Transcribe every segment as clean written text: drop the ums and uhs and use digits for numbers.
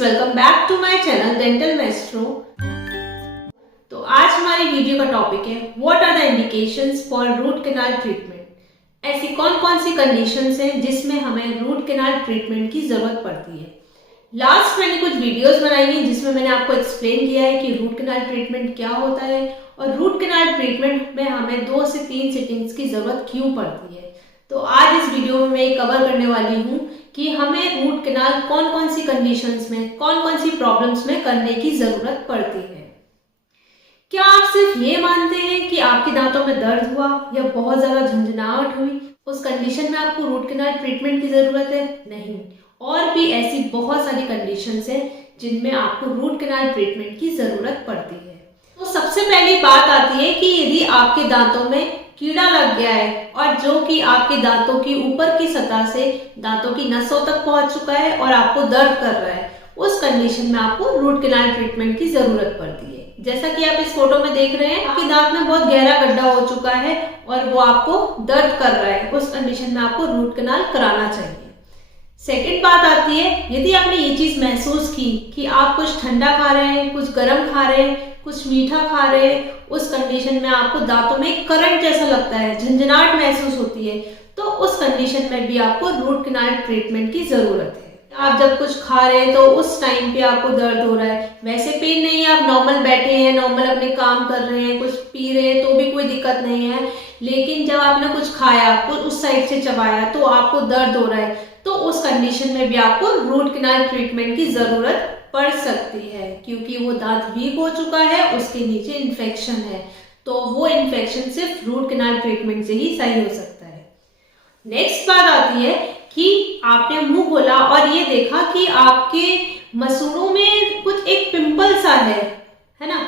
Welcome back to my channel dental maestro. तो आज हमारी वीडियो का टॉपिक है what are the indications for root canal treatment. ऐसी कौन कौन सी कंडीशंस हैं जिसमें हमें रूट कैनाल ट्रीटमेंट की जरूरत पड़ती है। लास्ट मैंने कुछ वीडियोस बनाई हैं जिसमें मैंने आपको एक्सप्लेन किया है कि रूट कैनाल ट्रीटमेंट क्या होता है और रूट कैनाल ट्रीटमेंट में हमें 2 से 3 सिटिंग्स की जरूरत क्यों पड़ती है। तो आज इस वीडियो में मैं कवर करने वाली हूँ कि हमें रूट कैनाल कौन कौन सी कंडीशंस में, कौन कौन सी प्रॉब्लम्स में करने की जरूरत पड़ती है। क्या आप सिर्फ ये मानते हैं कि आपके दांतों में दर्द हुआ या बहुत ज्यादा झंझनाहट हुई, उस कंडीशन में आपको रूट कैनाल ट्रीटमेंट की जरूरत है? नहीं, और भी ऐसी बहुत सारी कंडीशंस हैं जिनमें आपको रूट कैनाल ट्रीटमेंट की जरूरत पड़ती है। तो सबसे पहली बात आती है कि यदि आपके दांतों में कीड़ा लग गया है और जो कि आपके दांतों की ऊपर की सतह से दांतों की नसों तक पहुंच चुका है और आपको दर्द कर रहा है, उस कंडीशन में आपको रूट कैनाल ट्रीटमेंट की जरूरत पड़ती है। जैसा कि आप इस फोटो में देख रहे हैं, आपके दांत में बहुत गहरा गड्ढा हो चुका है और वो आपको दर्द कर रहा है, उस कंडीशन में आपको रूट कैनाल कराना चाहिए। सेकेंड बात आती है, यदि आपने ये चीज महसूस की कि आप कुछ ठंडा खा रहे हैं, कुछ गर्म खा रहे हैं, कुछ मीठा खा रहे हैं, उस कंडीशन में आपको दांतों में करंट जैसा लगता है, झंझनाहट महसूस होती है, तो उस कंडीशन में भी आपको रूट कैनाल ट्रीटमेंट की जरूरत है। आप जब कुछ खा रहे हैं तो उस टाइम पे आपको दर्द हो रहा है, वैसे पेन नहीं है, आप नॉर्मल बैठे हैं, नॉर्मल अपने काम कर रहे हैं, कुछ पी रहे हैं तो भी कोई दिक्कत नहीं है, लेकिन जब आपने कुछ खाया, कुछ उस साइड से चबाया तो आपको दर्द हो रहा है, तो उस कंडीशन में भी आपको रूट कैनाल ट्रीटमेंट की जरूरत पड़ सकती है, क्योंकि वो दांत वीक हो चुका है, उसके नीचे इन्फेक्शन है, तो वो इन्फेक्शन सिर्फ रूट कैनाल ट्रीटमेंट से ही सही हो सकता है। नेक्स्ट बात आती है कि आपने मुंह खोला और ये देखा कि आपके मसूड़ों में कुछ एक पिंपल सा है ना,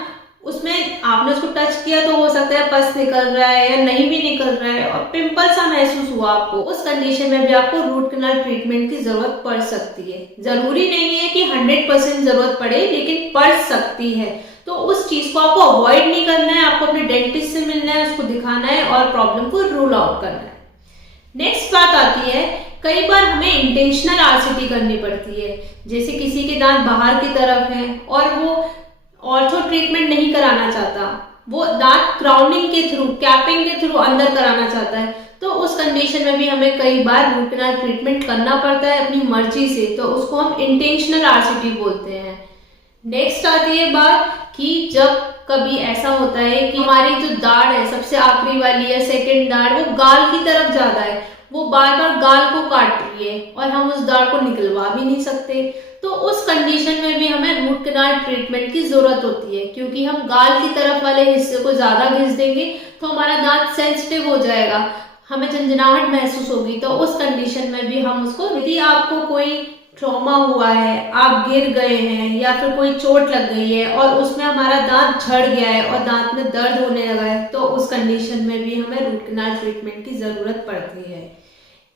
उसमें आपने उसको टच किया तो हो सकता है पस निकल रहा है या नहीं भी निकल रहा है और पिंपल सा महसूस हुआ आपको, उस कंडीशन में भी आपको रूट कैनाल ट्रीटमेंट की जरूरत पड़ सकती है। जरूरी नहीं है कि 100% जरूरत पड़े, लेकिन पड़ सकती है। तो उस चीज को आपको अवॉइड नहीं करना है, आपको अपने डेंटिस्ट से मिलना है, उसको दिखाना है और प्रॉब्लम को रूल आउट करना है। नेक्स्ट बात आती है, कई बार हमें इंटेंशनल आरसीटी करनी पड़ती है, जैसे किसी के दांत बाहर की तरफ है और वो ऑर्थो ट्रीटमेंट नहीं कराना चाहता, वो दांत क्राउनिंग के थ्रू, कैपिंग के थ्रू अंदर कराना चाहता है, तो उस कंडीशन में भी हमें कई बार रूट कैनाल ट्रीटमेंट करना पड़ता है अपनी मर्जी से, तो उसको हम इंटेंशनल आरसीटी बोलते हैं। नेक्स्ट आती है बात कि जब कभी ऐसा होता है कि हमारी जो दाढ़ है, सबसे आखिरी वाली है, सेकंड दाढ़, वो गाल की तरफ ज्यादा है, वो बार बार गाल को काट रही है और हम उस दाढ़ को निकलवा भी नहीं सकते, तो उस कंडीशन में भी हमें रूट कैनाल ट्रीटमेंट की जरूरत होती है, क्योंकि हम गाल की तरफ वाले हिस्से को ज्यादा घिस देंगे तो हमारा दांत सेंसिटिव हो जाएगा, हमें झंझनाहट महसूस होगी, तो उस कंडीशन में भी हम उसको, यदि आपको कोई ट्रॉमा हुआ है, आप गिर गए हैं या फिर कोई चोट लग गई है और उसमें हमारा दांत झड़ गया है और दांत में दर्द होने लगा है, तो उस कंडीशन में भी हमें रूट कैनाल ट्रीटमेंट की जरूरत पड़ती है।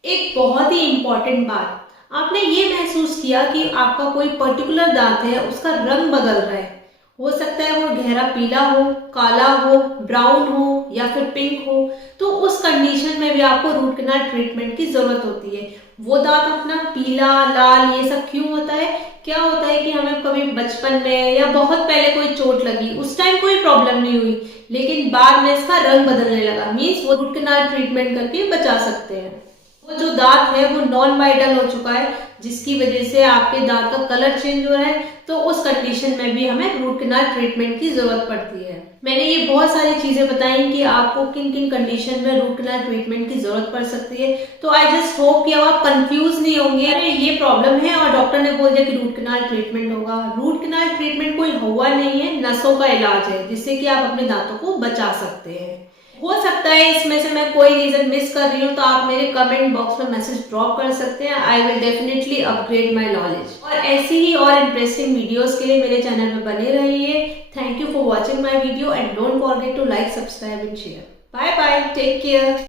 एक बहुत ही इंपॉर्टेंट बात, आपने ये महसूस किया कि आपका कोई पर्टिकुलर दांत है, उसका रंग बदल रहा है, हो सकता है वो गहरा पीला हो, काला हो, ब्राउन हो या फिर पिंक हो, तो उस कंडीशन में भी आपको रूट कैनाल ट्रीटमेंट की जरूरत होती है। वो दांत अपना पीला, लाल ये सब क्यों होता है? क्या होता है कि हमें कभी बचपन में या बहुत पहले कोई चोट लगी, उस टाइम कोई प्रॉब्लम नहीं हुई, लेकिन बाद में इसका रंग बदलने लगा, मीन्स वो रूट कैनाल ट्रीटमेंट करके बचा सकते हैं। वो जो दांत है वो नॉन वाइटल हो चुका है, जिसकी वजह से आपके दांत का कलर चेंज हो रहा है, तो उस कंडीशन में भी हमें रूट कैनाल ट्रीटमेंट की जरूरत पड़ती है। मैंने ये बहुत सारी चीजें बताई कि आपको किन किन कंडीशन में रूट कैनाल ट्रीटमेंट की जरूरत पड़ सकती है, तो आई जस्ट होप कि अब आप कंफ्यूज नहीं होंगे, अरे ये प्रॉब्लम है और डॉक्टर ने बोल दिया कि रूट कैनाल ट्रीटमेंट होगा। रूट कैनाल ट्रीटमेंट कोई हुआ नहीं है, नसों का इलाज है, जिससे कि आप अपने दांतों को बचा सकते हैं। हो सकता है इसमें से मैं कोई रीजन मिस कर रही हूँ, तो आप मेरे कमेंट बॉक्स में मैसेज ड्रॉप कर सकते हैं, I will definitely upgrade my knowledge. और ऐसी ही और इंटरेस्टिंग वीडियोस के लिए मेरे चैनल में बने रहिए। Thank you for watching my video and don't forget to like, subscribe and share. Bye bye, take care.